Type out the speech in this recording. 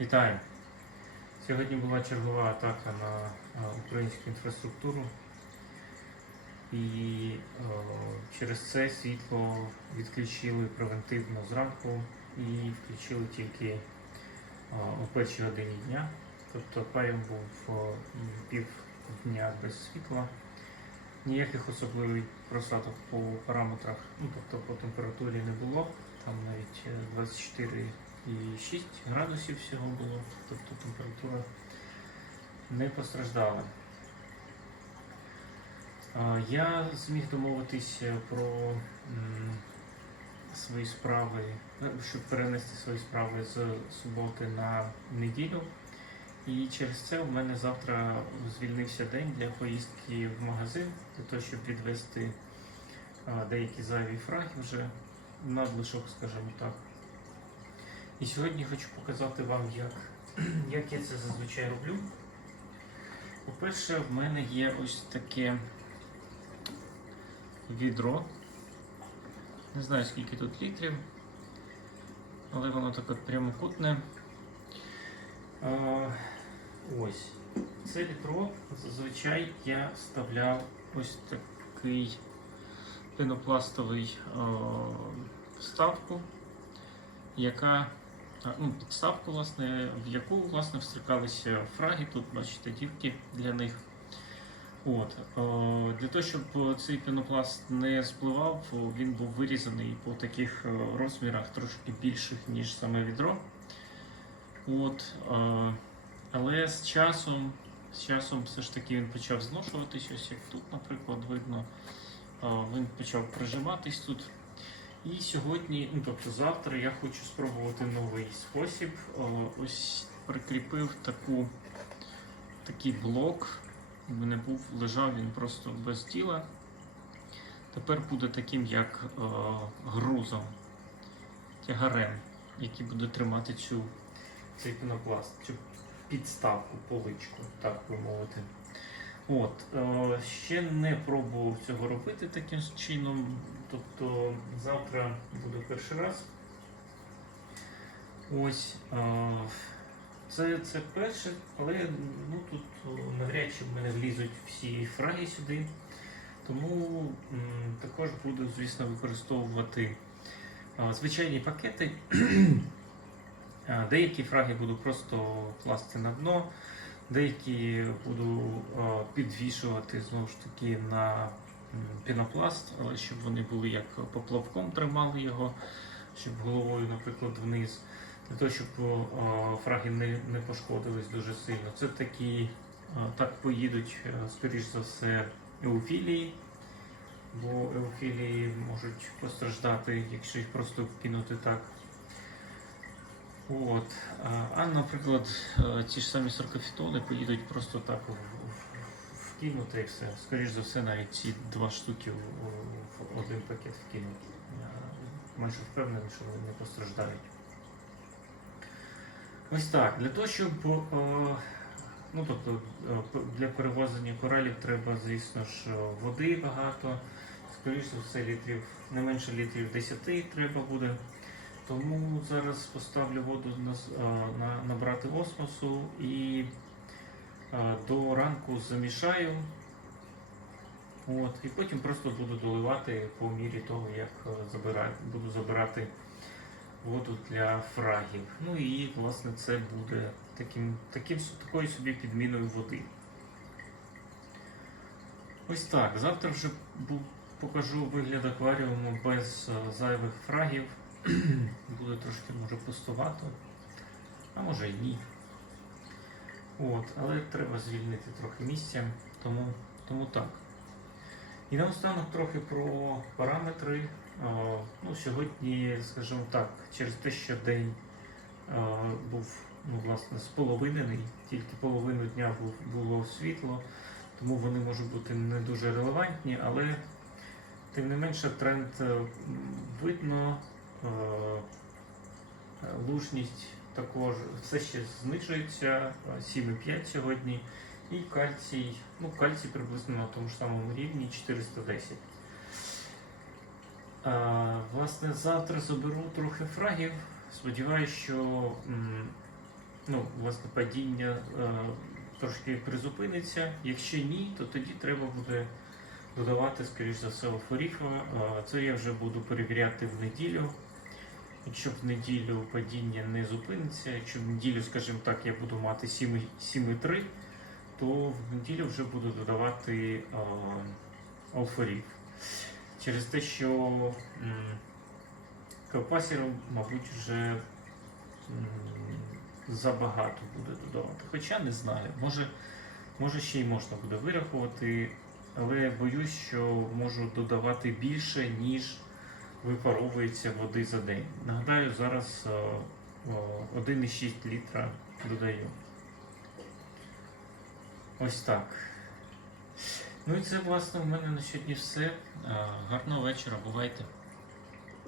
Вітаю! Сьогодні була чергова атака на українську інфраструктуру, і о, через це світло відключили превентивно зранку і включили тільки о, о першій годині дня. Тобто парень був о, пів дня без світла. Ніяких особливих просадок по параметрах, ну тобто по температурі не було, там навіть е, 24. 6 градусів всього було, тобто температура не постраждала. Я зміг домовитися про свої справи, е, щоб перенести свої справи з суботи на неділю. І через це у мене завтра звільнився день для поїздки в магазин, для того, щоб підвести деякі зайві фраги вже надлишок, скажімо так. І сьогодні хочу показати вам, як, як я це зазвичай роблю. По-перше, в мене є ось таке відро. Не знаю скільки тут літрів, але воно таке прямокутне. А, ось. Це відро зазвичай я вставляв ось такий пенопластовий о, вставку, яка ну, підставку, власне, в яку власне встрікалися фраги. Тут бачите дірки для них. От, для того, щоб цей пенопласт не спливав, він був вирізаний по таких розмірах трошки більших, ніж саме відро. От, е, але з часом, з часом все ж таки він почав зношуватись, ось як тут, наприклад, видно. Е, Він почав прижиматись тут. І сьогодні, ну тобто завтра, я хочу спробувати новий спосіб. Е, Ось прикріпив таку, такий блок. У мене був, лежав він просто без тіла. Тепер буде таким як е, грузом, тягарем, який буде тримати цю, цей пенопласт, цю підставку, поличку, так би мовити. От, е, ще не пробував цього робити таким чином. Тобто завтра буде перший раз. Ось. Це, це перше, але ну, тут навряд чи в мене влізуть всі фраги сюди. Тому також буду, звісно, використовувати звичайні пакети. Деякі фраги буду просто класти на дно, деякі буду підвішувати знову ж таки на пінопласт, але щоб вони були як поплавком тримали його, щоб головою, наприклад, вниз, для того, щоб фраги не, не пошкодились дуже сильно. Це такі, так поїдуть, скоріш за все, еофілії, бо еофілії можуть постраждати, якщо їх просто вкинути так. От. А, наприклад, е, ті ж самі саркофітони поїдуть просто так вкинути і все. Скоріш за все, навіть ці два штуки в один пакет вкинуть. Я майже впевнений, що вони не постраждають. Ось так. Для того, щоб е, ну, тобто, е, для перевозення коралів треба, звісно ж, води багато. Скоріше за все, літрів, не менше літрів 10 треба буде. Тому зараз поставлю воду на, е, на, набрати осмосу і до ранку замішаю. От, і потім просто буду доливати по мірі того, як е, забираю, буду забирати воду для фрагів. Ну і власне це буде таким, таким, такою собі підміною води. Ось так. Завтра вже покажу вигляд акваріуму без е, зайвих фрагів. Буде трошки може пустувато, а може і ні. От, але треба звільнити трохи місця, тому, тому так. І наостанок трохи про параметри. О, ну, сьогодні, скажімо так, через те, що день е, був ну, власне, споловинений, тільки половину дня було світло, тому вони можуть бути не дуже релевантні, але тим не менше тренд е, видно. Е, Лужність також все ще знижується, е, 7,5 сьогодні. І кальцій, ну кальцій приблизно на тому ж самому рівні 410. А, власне, завтра заберу трохи фрагів. Сподіваюсь, що ну, власне, падіння е, трошки призупиниться. Якщо ні, то тоді треба буде додавати, скоріш за все, алфоріфа. Е, Це я вже буду перевіряти в неділю. Якщо в неділю падіння не зупиниться, якщо в неділю, скажімо так, я буду мати 7 7,3, то в неділю вже буду додавати е, алфоріф. Через те, що м, Кавпасіру, мабуть, вже забагато буде додавати. Хоча не знаю, може, може ще й можна буде вирахувати, але боюсь, що можу додавати більше, ніж випаровується води за день. Нагадаю, зараз е, 1,6 літра додаю. Ось так. Ну і це, власне, в мене на сьогодні все. Е, Гарного вечора, бувайте.